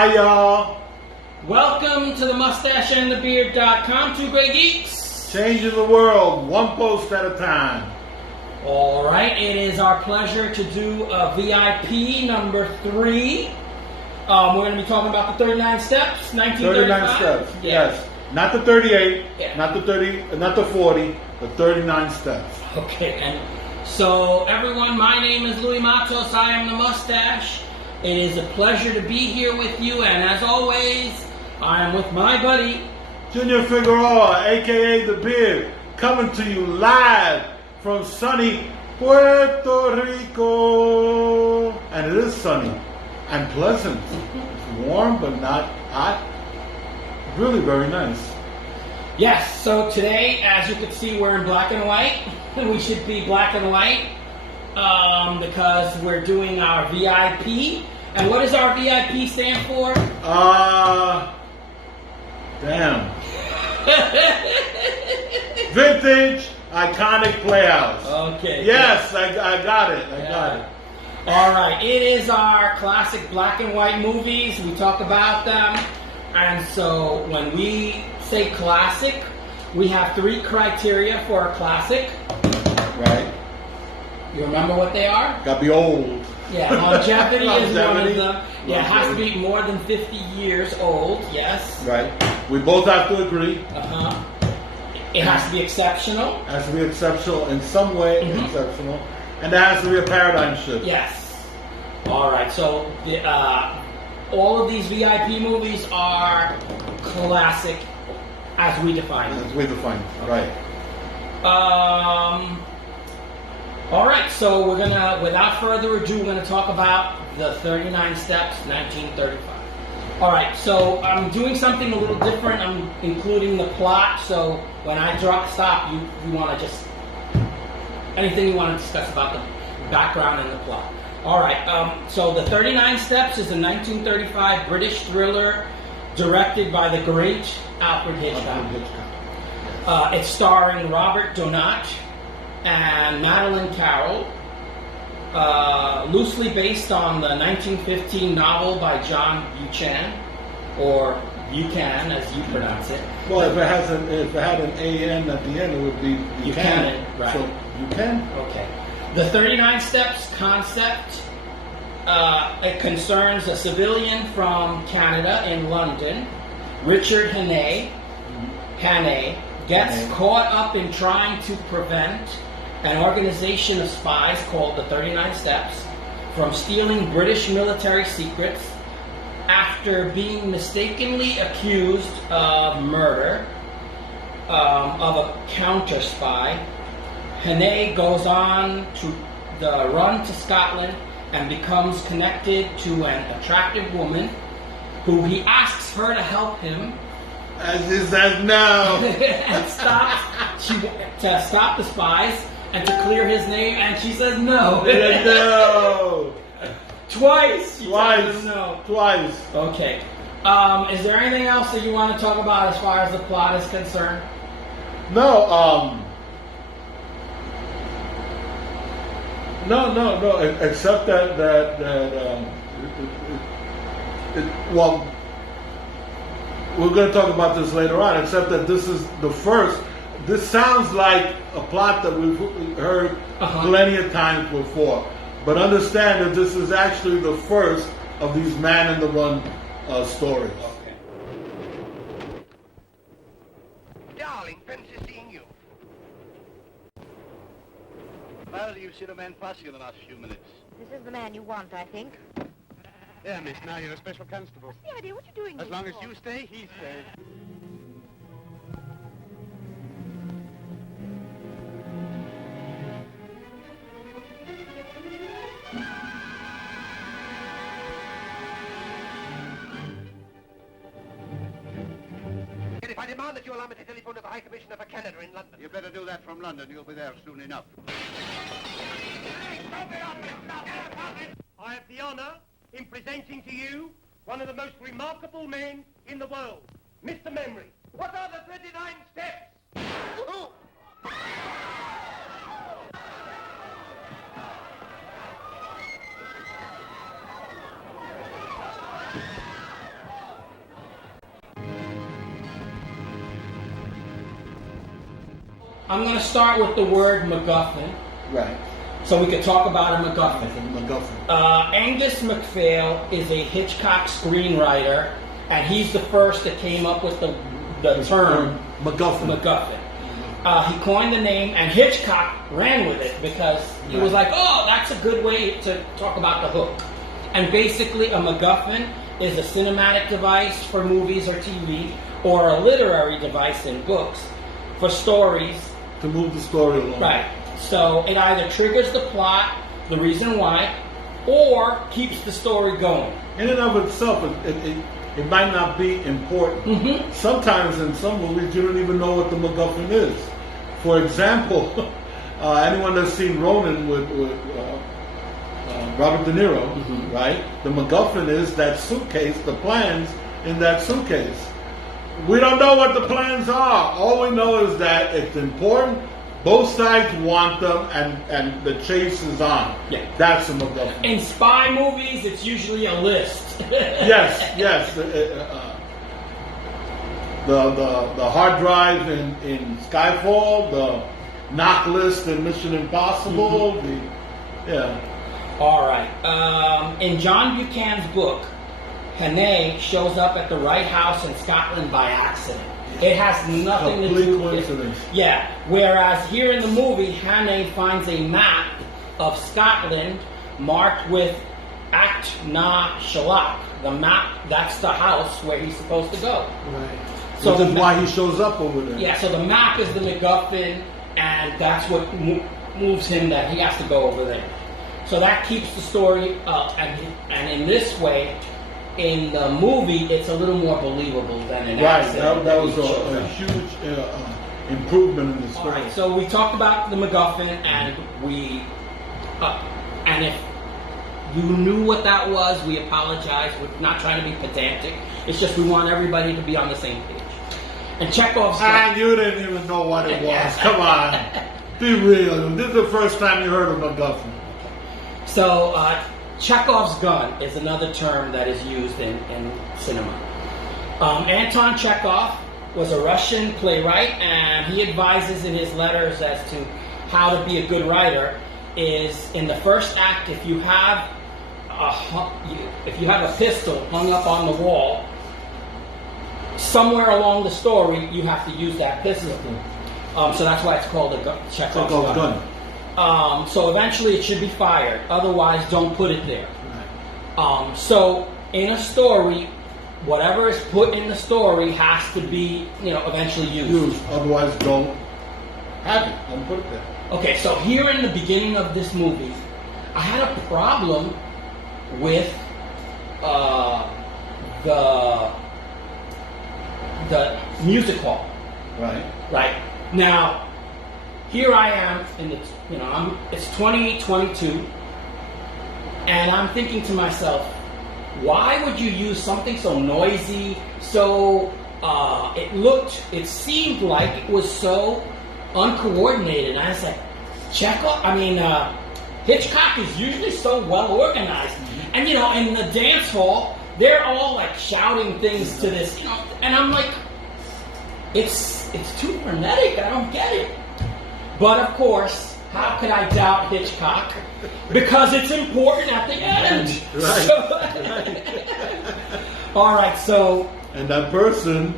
Hi, y'all. Welcome to the mustacheandthebeard.com, Two Grey Geeks. Changing the world, one post at a time. All right, it is our pleasure to do a VIP number 3. We're going to be talking about the 39 steps, 1935. 39 steps, yes. Not the 38, Yeah. not the 30, not the 40, the 39 steps. Okay, and so everyone, my name is Louis Matos. I am the Mustache. It is a pleasure to be here with you, and as always, I am with my buddy Junior Figueroa, aka The Beard, coming to you live from sunny Puerto Rico. And it is sunny and pleasant. It's warm but not hot. Really very nice. Yes, so today, as you can see, we're in black and white. We should be black and white because we're doing our VIP. And what does our VIP stand for? Damn. Vintage Iconic Playhouse. Okay. Yes, I got it. I got it. All right, it is our classic black and white movies. We talk about them. And so when we say classic, we have 3 criteria for a classic. Right. You remember what they are? Gotta be old. Yeah, longevity is one of Longevity. them. Yeah, it has to be more than 50 years old, yes. Right. We both have to agree. Uh-huh. It has to be exceptional. It has to be exceptional in some way, exceptional. And there has to be a paradigm shift. Yes. All right, so all of these VIP movies are classic as we define them. As we define it. Right. All right, so we're gonna, without further ado, we're gonna talk about the 39 steps, 1935. All right, so I'm doing something a little different. I'm including the plot, so when I stop, you want to just, anything you want to discuss about the background and the plot. All right, so the 39 steps is a 1935 British thriller directed by the great Alfred Hitchcock. It's starring Robert Donat and Madeline Carroll, loosely based on the 1915 novel by John Buchan, or Buchan as you pronounce it. Well, if it had an A-N at the end, it would be Buchanan, right. So, Buchanan? Okay. The 39 steps concept, it concerns a civilian from Canada in London, Richard Hannay, gets caught up in trying to prevent an organization of spies called the 39 Steps from stealing British military secrets after being mistakenly accused of murder of a counter spy. Hannay goes on to the run to Scotland and becomes connected to an attractive woman who he asks her to help him As he says no. and to stop the spies and to clear his name, and she says no. No. Twice. She Twice. tells him no. Twice. Okay. Is there anything else that you want to talk about as far as the plot is concerned? No. No. Except that well, we're going to talk about this later on. Except that this is the first. This sounds like a plot that we've heard plenty of times before. But understand that this is actually the first of these man in the run stories. Okay. Darling, fancy seeing you. Well, you've seen a man passing in the last few minutes. This is the man you want, I think. Yeah, miss, now you're a special constable. What's the idea? What you doing As here long as for? you stay, he stays. If I demand that you allow me to telephone to the High Commissioner for Canada in London. You better do that from London. You'll be there soon enough. I have the honor in presenting to you one of the most remarkable men in the world, Mr. Memory. What are the 39 steps? I'm going to start with the word MacGuffin, Right. so we could talk about a MacGuffin. MacGuffin. Angus MacPhail is a Hitchcock screenwriter, and he's the first that came up with the term MacGuffin. He coined the name, and Hitchcock ran with it because he was like, oh, that's a good way to talk about the hook. And basically, a MacGuffin is a cinematic device for movies or TV, or a literary device in books for stories. To move the story along. Right. So it either triggers the plot, the reason why, or keeps the story going. In and of itself, it might not be important. Mm-hmm. Sometimes in some movies, you don't even know what the MacGuffin is. For example, anyone that's seen Ronin with Robert De Niro, right? The MacGuffin is that suitcase, the plans in that suitcase. We don't know what the plans are. All we know is that it's important. Both sides want them, and the chase is on. Yeah. That's a MacGuffin. In spy movies, it's usually a list. Yes. The hard drive in Skyfall, the knock list in Mission Impossible. All right. In John Buchanan's book, Hannay shows up at the right house in Scotland by accident. It has nothing to do with coincidence. Yeah. Whereas here in the movie, Hannay finds a map of Scotland marked with Act Na Shalak. The map, that's the house where he's supposed to go. Right. So Which is why he shows up over there. Yeah, so the map is the MacGuffin, and that's what moves him that he has to go over there. So that keeps the story up, and in this way, in the movie, it's a little more believable than an accident. That was a huge improvement in the story. All right, so we talked about the MacGuffin, and and if you knew what that was, we apologize. We're not trying to be pedantic. It's just we want everybody to be on the same page. And Chekhov's gun. You didn't even know what it was. Come on. Be real. This is the first time you heard of MacGuffin. So, Chekhov's gun is another term that is used in cinema. Anton Chekhov was a Russian playwright, and he advises in his letters as to how to be a good writer is in the first act, if you have a pistol hung up on the wall, somewhere along the story, you have to use that pistol. So that's why it's called a Chekhov's gun. So eventually it should be fired. Otherwise, don't put it there. So in a story, whatever is put in the story has to be, eventually used. Otherwise, don't have it. Don't put it there. Okay, so here in the beginning of this movie, I had a problem with the music hall. Right. Now, here I am in the, it's 2022, and I'm thinking to myself, why would you use something so noisy, so it seemed like it was so uncoordinated. And I was like, Hitchcock is usually so well organized. And in the dance hall, they're all like shouting things to this, and I'm like, it's too frenetic, I don't get it. But of course, how could I doubt Hitchcock? Because it's important at the end. Right. All right, so... And that person,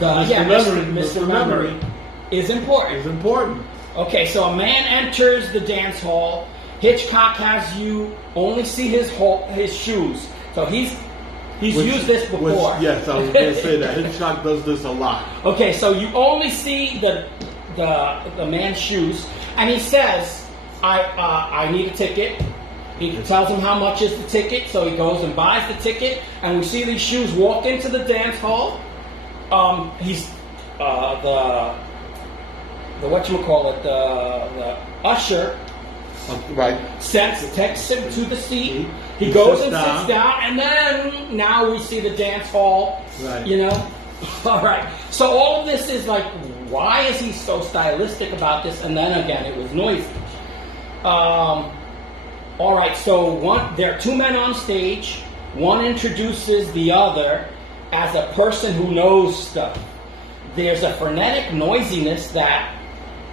Mr. Memory, is important. Is important. Okay, so a man enters the dance hall. Hitchcock has you only see his shoes. So he's used this before. Yes, I was going to say that. Hitchcock does this a lot. Okay, so you only see the man's shoes, and he says, I need a ticket. He tells him how much is the ticket, so he goes and buys the ticket, and we see these shoes walk into the dance hall. He's the usher, right, takes him to the seat. He goes and sits down, and then now we see the dance hall. Right. All right. So all of this is like, why is he so stylistic about this? And then again, it was noisy. All right. So there are two men on stage. One introduces the other as a person who knows stuff. there's a frenetic noisiness that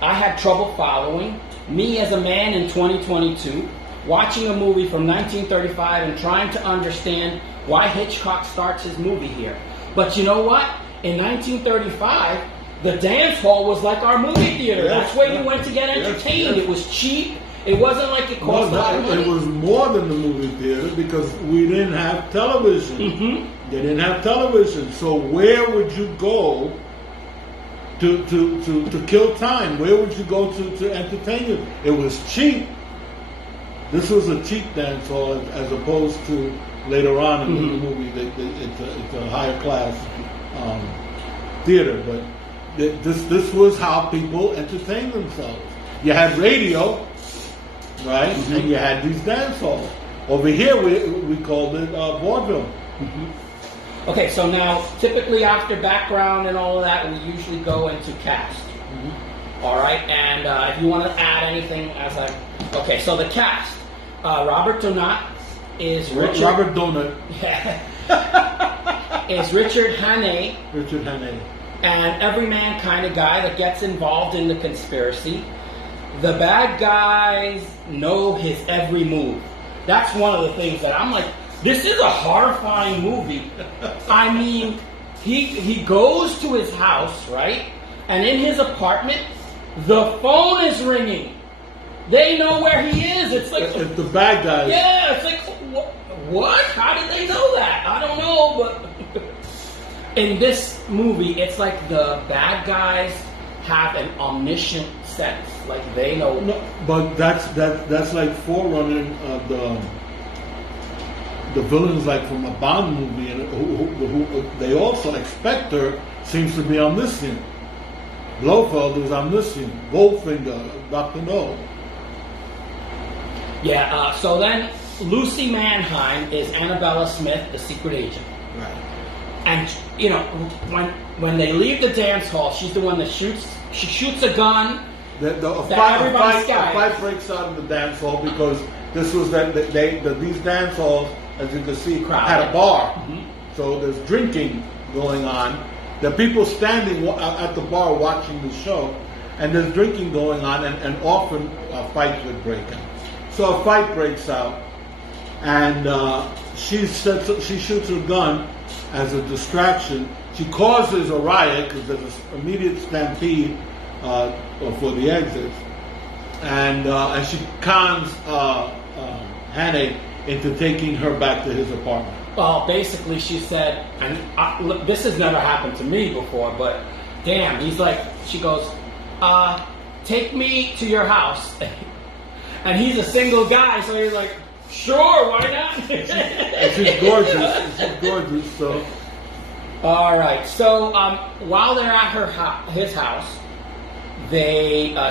I had trouble following. Me as a man in 2022, watching a movie from 1935 and trying to understand why Hitchcock starts his movie here. But you know what? In 1935, the dance hall was like our movie theater. That's where you went to get entertained. It was cheap. It wasn't like it cost a lot of money. It was more than the movie theater because we didn't have television. They didn't have television. So where would you go to kill time? Where would you go to entertain you? It was cheap. This was a cheap dance hall as opposed to later on in the movie. It's a higher class theater, but this was how people entertained themselves. You had radio, right? And you had these dance halls. Over here, we called it vaudeville. Okay, so now typically after background and all of that, we usually go into cast. All right, and if you want to add anything as okay, so the cast: Robert Donat is Richard. Robert Donat is Richard Hannay. Richard Hannay. And everyman kind of guy that gets involved in the conspiracy. The bad guys know his every move. That's one of the things that I'm like, this is a horrifying movie. I mean, he goes to his house, right? And in his apartment, the phone is ringing. They know where he is. It's like it's the bad guys. Yeah, it's like what? How did they know that? I don't know, but in this movie, it's like the bad guys have an omniscient sense, like they know. No, but that's like forerunning the villains, like from a Bond movie, and who they also like Spectre seems to be omniscient. Blofeld is omniscient. Goldfinger, Dr. No. Yeah. So then Lucy Mannheim is Annabella Smith, the secret agent. Right. And you know, when they leave the dance hall, she's the one that shoots. She shoots a gun. A fight breaks out in the dance hall because this was these dance halls, as you can see, had a bar. So there's drinking going on. There are people standing at the bar watching the show, and there's drinking going on, and often fights would break out. So a fight breaks out, and she shoots her gun as a distraction. She causes a riot because there's an immediate stampede for the exits, and she cons Hannay into taking her back to his apartment. Well, basically, she said, and look, this has never happened to me before, but damn, she goes, take me to your house, and he's a single guy, so he's like, sure, why not? And she's gorgeous. She's gorgeous. So. All right. So while they're at his house,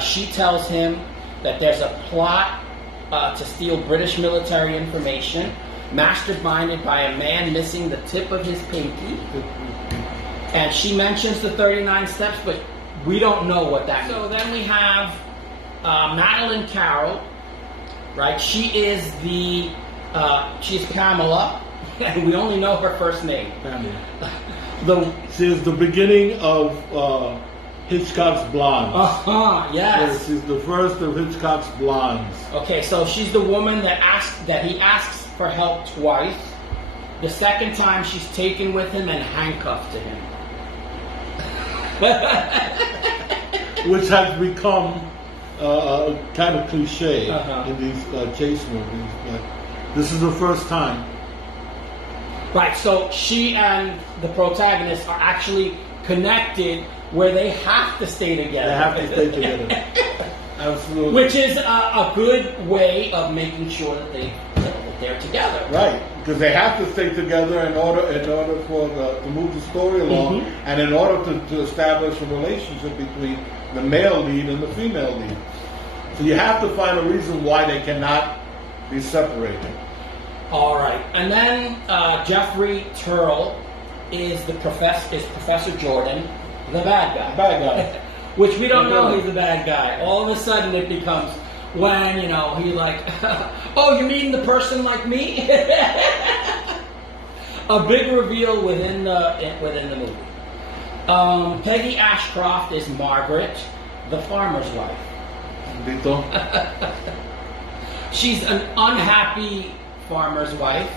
she tells him that there's a plot to steal British military information, masterminded by a man missing the tip of his pinky. And she mentions the 39 steps, but we don't know what that means. So then we have Madeline Carroll, right? She is she's Pamela, and we only know her first name. Pamela. She is the beginning of Hitchcock's blondes. Yes. She's the first of Hitchcock's blondes. Okay, so she's the woman that he asks for help twice. The second time, she's taken with him and handcuffed to him. Which has become kind of cliche in these chase movies, but this is the first time. Right, so she and the protagonist are actually connected where they have to stay together. They have to stay together. Absolutely. Which is a good way of making sure that they're together. Right, because they have to stay together in order for to move the story along, and in order to establish a relationship between the male lead and the female lead. So you have to find a reason why they cannot be separated. All right, and then Jeffrey Turl is Professor Jordan, the bad guy. Bad guy. Which we don't know he's the bad guy. All of a sudden it becomes when, he like, oh, you mean the person like me? A big reveal within the movie. Peggy Ashcroft is Margaret, the farmer's wife. Dito. She's an unhappy farmer's wife,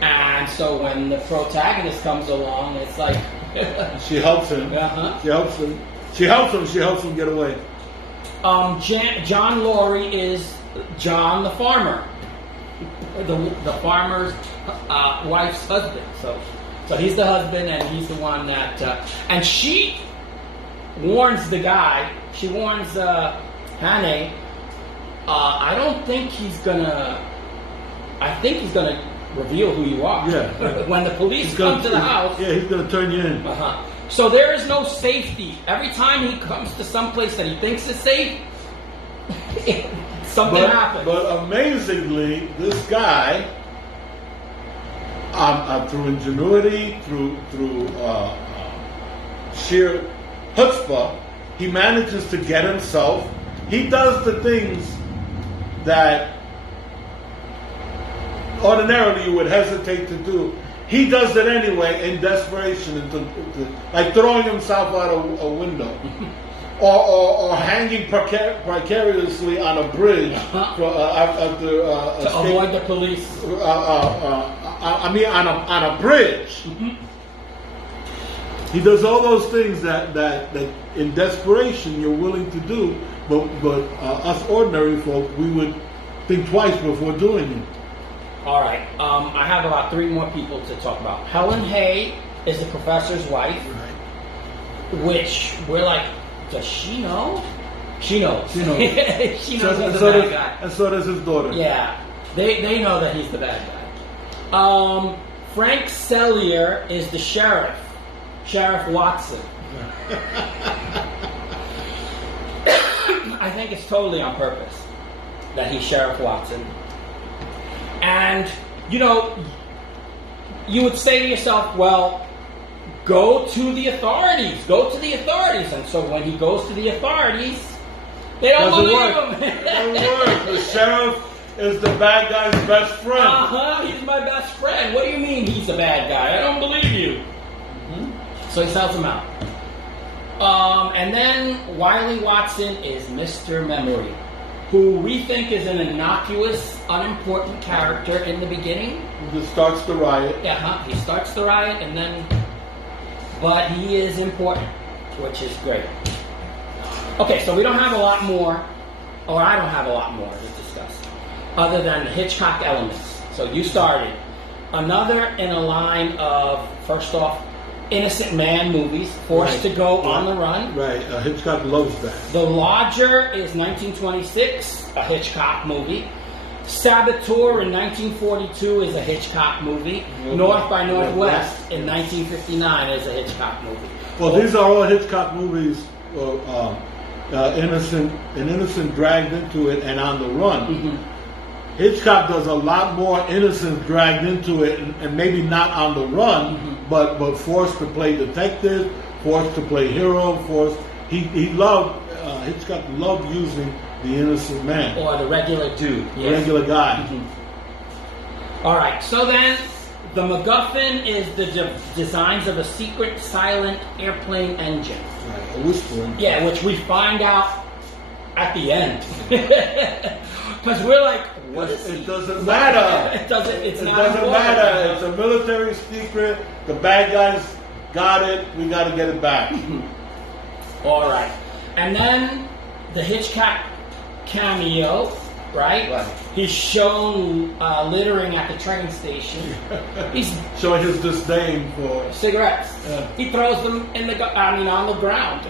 and so when the protagonist comes along, it's like She helps him. Uh-huh. She helps him. She helps him. She helps him get away. John Laurie is John the farmer, the farmer's wife's husband. So he's the husband, and he's the one that. And she warns the guy. She warns Hannay. I don't think he's gonna. I think he's gonna reveal who you are. Yeah. When the police come to the house. Yeah, he's gonna turn you in. Uh-huh. So there is no safety. Every time he comes to some place that he thinks is safe, something happens. But amazingly, this guy, through ingenuity, through sheer chutzpah, he manages to get himself. He does the things that ordinarily you would hesitate to do. He does it anyway in desperation, like throwing himself out a window, or hanging precariously on a bridge to avoid the police. I mean, on a bridge. Mm-hmm. He does all those things that in desperation you're willing to do, but us ordinary folk, we would think twice before doing it. All right. I have about 3 more people to talk about. Helen Hay is the professor's wife, which we're like, does she know? She knows. She knows. She knows he's the bad guy. And so does his daughter. Yeah, they know that he's the bad guy. Frank Sellier is the sheriff, Sheriff Watson. I think it's totally on purpose that he's Sheriff Watson. And, you would say to yourself, well, go to the authorities. And so when he goes to the authorities, they don't believe him. It doesn't work. The sheriff is the bad guy's best friend. He's my best friend. What do you mean he's a bad guy? I don't believe you. Mm-hmm. So he sells him out. And then Wiley Watson is Mr. Memory, who we think is an innocuous, unimportant character in the beginning. He just starts the riot. Yeah, he starts the riot, and then, but he is important, which is great. Okay, so we don't have a lot more, or I don't have a lot more to discuss, other than the Hitchcock elements. So you started. Another in a line of, first off, innocent man movies, forced to go on the run. Right, Hitchcock loves that. The Lodger is 1926, a Hitchcock movie. Saboteur in 1942 is a Hitchcock movie. North by Northwest in 1959 is a Hitchcock movie. Well, these are all Hitchcock movies, innocent dragged into it and on the run. Mm-hmm. Hitchcock does a lot more innocent dragged into it and maybe not on the run, but forced to play detective, forced to play hero, Hitchcock loved using the innocent man. Or the regular dude. The regular guy. Mm-hmm. All right, so then the MacGuffin is the designs of a secret silent airplane engine. Right, a whistling. Yeah, which we find out at the end. Because we're like, what is it? Doesn't matter. It doesn't matter. It's a military secret. The bad guys got it. We got to get it back. All right. And then the Hitchcock cameo, right? He's shown littering at the train station. He's showing his disdain for cigarettes. Yeah. He throws them on the ground.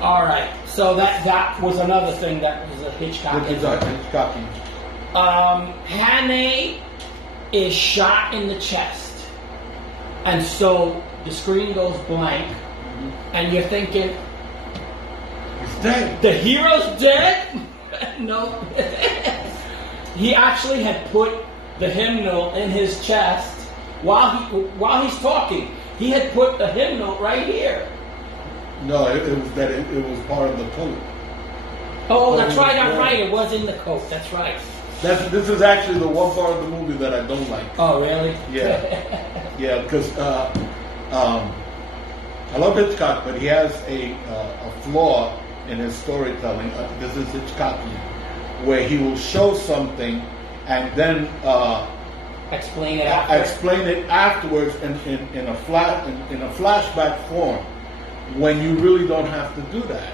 All right. So that was another thing that was a Hitchcock. Hitchcocky. Hannay is shot in the chest, and so the screen goes blank, and you're thinking, he's dead. The hero's dead? No. He actually had put the hymnal in his chest while he's talking. He had put the hymnal right here. No, it was part of the coat. Oh, that's right. I'm right. It was in the coat. That's right. This is actually the one part of the movie that I don't like. Oh, really? Yeah, yeah, because I love Hitchcock, but he has a flaw in his storytelling. This is Hitchcockian, where he will show something and then explain it afterwards in a flashback form, when you really don't have to do that.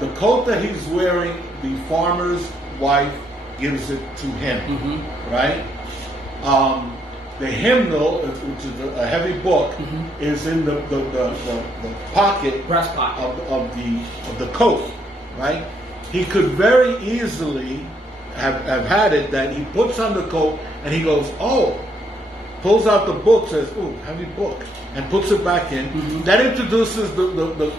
The coat that he's wearing, the farmer's wife gives it to him, right? The hymnal, which is a heavy book, is in the pocket, breast pocket of the coat, right? He could very easily have had it that he puts on the coat and he goes, oh, pulls out the book, says, ooh, heavy book, and puts it back in. That introduces the then book.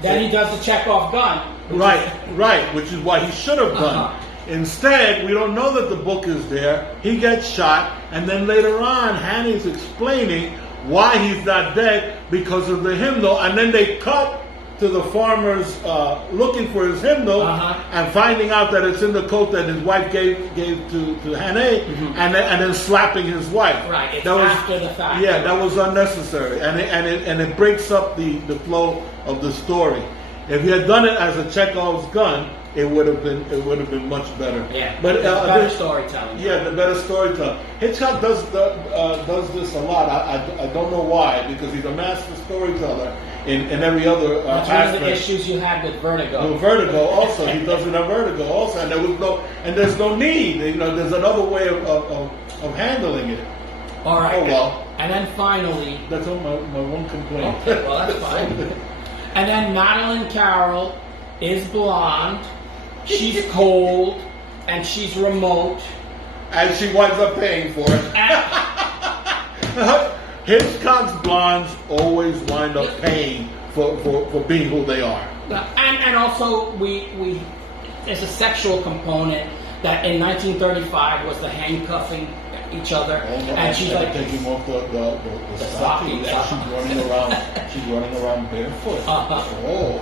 Then he does the Chekhov gun. Right, which is what he should have done. Instead, we don't know that the book is there. He gets shot, and then later on, Hanny's explaining why he's not dead because of the hymnal, and then they cut to the farmer's looking for his hymnal and finding out that it's in the coat that his wife gave to Hannay, and then slapping his wife. Right, it's that was, after the fact. Yeah, that was unnecessary, and it breaks up the flow of the story. If he had done it as a Chekhov's gun, it would have been much better. Yeah, but better storytelling. Yeah, the better storytelling. Hitchcock does this a lot. I don't know why, because he's a master storyteller in every other That's aspect. one of the issues you had with Vertigo. With Vertigo, also he does it on Vertigo, also, and there's no need. There's another way of handling it. All right. Oh well. And then finally, that's all my one complaint. Okay, well that's fine. And then Madeline Carroll is blonde. She's cold, and she's remote. And she winds up paying for it. Hitchcock's blondes always wind up paying for being who they are. And also, there's a sexual component that in 1935 was the handcuffing each other. And she's like taking off the stockings. She's running around barefoot. Oh,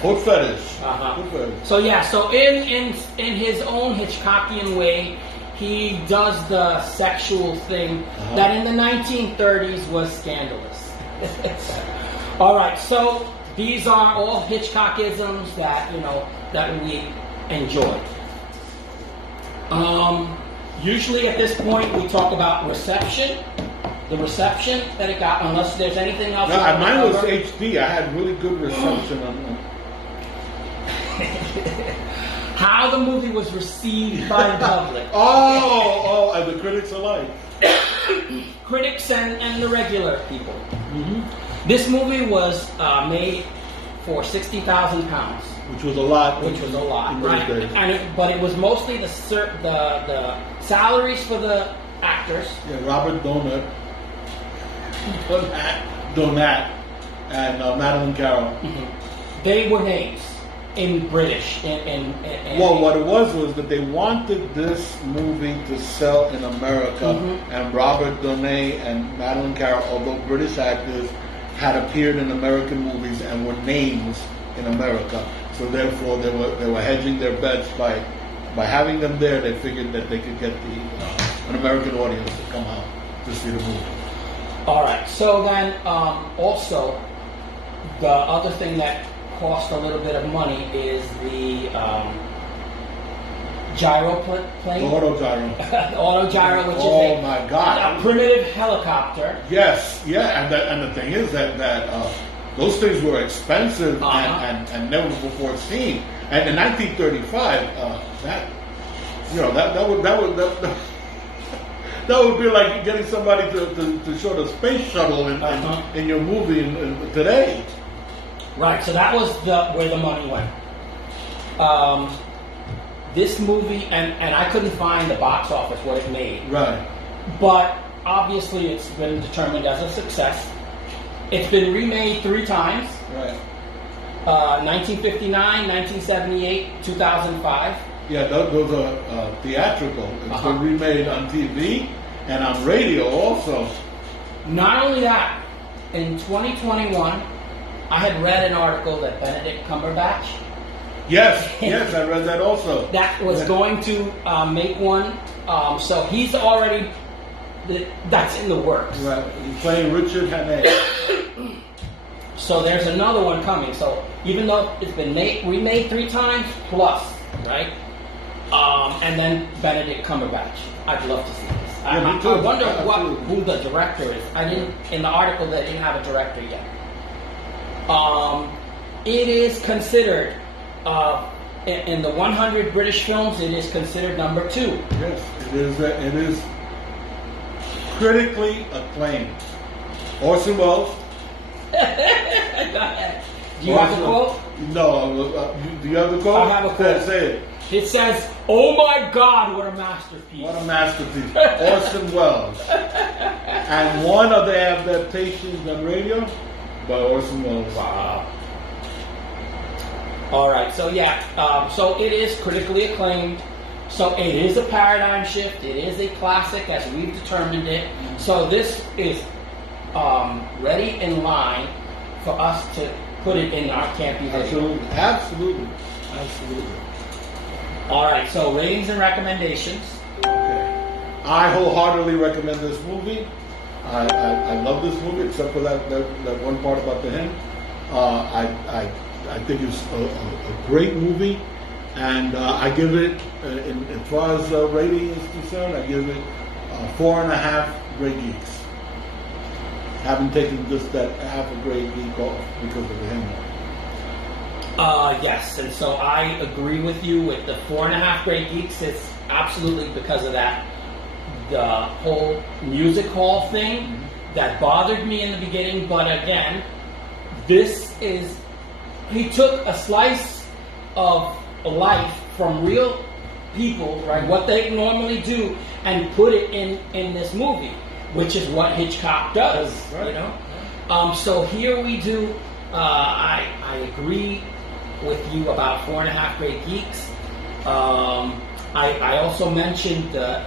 foot fetish. Foot fetish. So yeah, so in his own Hitchcockian way, he does the sexual thing that in the 1930s was scandalous. All right, so these are all Hitchcockisms that we enjoy. Usually at this point we talk about reception, the reception that it got, unless there's anything else. No, mine was HD. I had really good reception on How the movie was received by the public. And the critics alike. Critics and the regular people. This movie was made for £60,000. Which was a lot. Right? But it was mostly the salaries for the actors. Yeah, Robert Donat, and Madeline Carroll. They were names in British. Well, what it was that they wanted this movie to sell in America, and Robert Donat and Madeline Carroll, although British actors, had appeared in American movies and were names in America. So therefore, they were hedging their bets by having them there. They figured that they could get an American audience to come out to see the movie. All right. So then, also, the other thing that cost a little bit of money is the gyroplane. The autogyro. The autogyro, which is a primitive helicopter. Yes, yeah, and the thing is that those things were expensive and never before seen. And in 1935, that would be like getting somebody to show the space shuttle in your movie today. Right. So that was where the money went. This movie, and I couldn't find the box office what it made. Right. But obviously, it's been determined as a success. It's been remade 3 times. Right. 1959, 1978, 2005. Yeah, those are theatrical. It's been remade on TV and on radio also. Not only that, in 2021, I had read an article that Benedict Cumberbatch. Yes, I read that also. That was going to make one. So he's already that's in the works. Right. He's playing Richard Hannay. So there's another one coming. So even though it's been remade 3 times plus, right? And then Benedict Cumberbatch. I'd love to see this. I wonder who the director is. In the article they didn't have a director yet. It is considered in the 100 British films. It is considered number 2. Yes, it is. It is critically acclaimed. Orson Welles. Do you have the quote? No. Do you have the quote? I have a quote. Say it. It says, "Oh my God, what a masterpiece!" What a masterpiece. Orson Welles. And one of the adaptations on radio by Orson Welles. Wow. All right, so yeah, so it is critically acclaimed. So it is a paradigm shift. It is a classic as we've determined it. So this is ready in line for us to put it in our campy video. Absolutely. All right, so ratings and recommendations. Okay. I wholeheartedly recommend this movie. I love this movie, except for that one part about the hen. I think it's a great movie, and I give it, as far as rating is concerned, I give it 4.5 Grey Geeks. Haven't taken just that half a Grey Geek off because of the hen. Yes, and so I agree with you with the 4.5 Grey Geeks. It's absolutely because of that. The whole music hall thing that bothered me in the beginning, but again, he took a slice of life from real people, right? What they normally do, and put it in this movie, which is what Hitchcock does, right. You know. So here we do. I agree with you about 4.5 Grey Geeks. I also mentioned the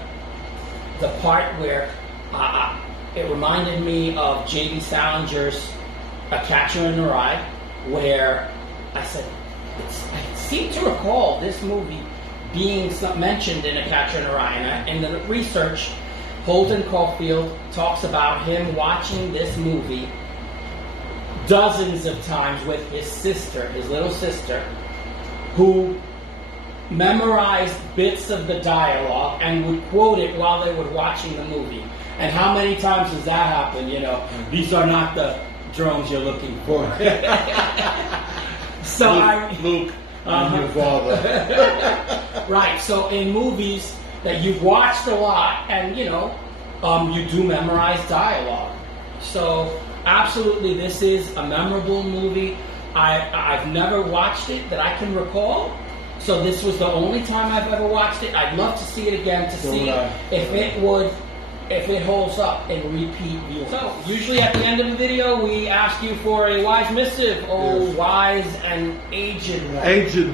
part where it reminded me of J.D. Salinger's A Catcher in the Rye, where I said, I seem to recall this movie being mentioned in A Catcher in the Rye. And in the research, Holden Caulfield talks about him watching this movie dozens of times with his sister, his little sister, who memorized bits of the dialogue and would quote it while they were watching the movie. And how many times does that happen? You know, these are not the drones you're looking for. So Luke, I'm your father. Right. So in movies that you've watched a lot, and you know, you do memorize dialogue. So absolutely, this is a memorable movie. I've never watched it that I can recall. So this was the only time I've ever watched it. I'd love to see it again to see if it holds up in repeat viewing. So usually at the end of the video, we ask you for a wise missive. Oh, yes. Wise and aged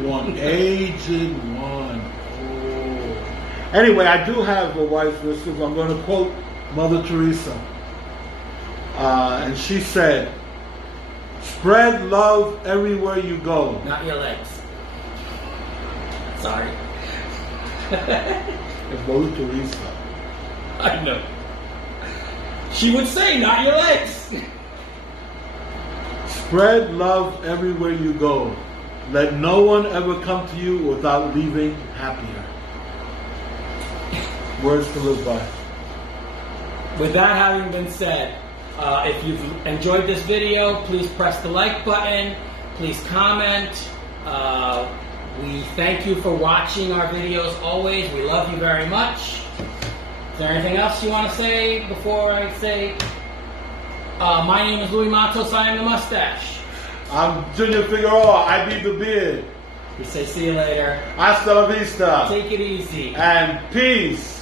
one. Aged one. Oh. Anyway, I do have a wise missive. I'm going to quote Mother Teresa. And she said, "Spread love everywhere you go." Not your legs. Sorry. It's Mother Teresa. I know. She would say, "Not your legs." Spread love everywhere you go. Let no one ever come to you without leaving happier. Words to live by. With that having been said, if you've enjoyed this video, please press the like button. Please comment. We thank you for watching our videos always. We love you very much. Is there anything else you want to say before I say? My name is Louis Matos. I am the Mustache. I'm Junior Figueroa. I be the beard. We say see you later. Hasta la vista. Take it easy. And peace.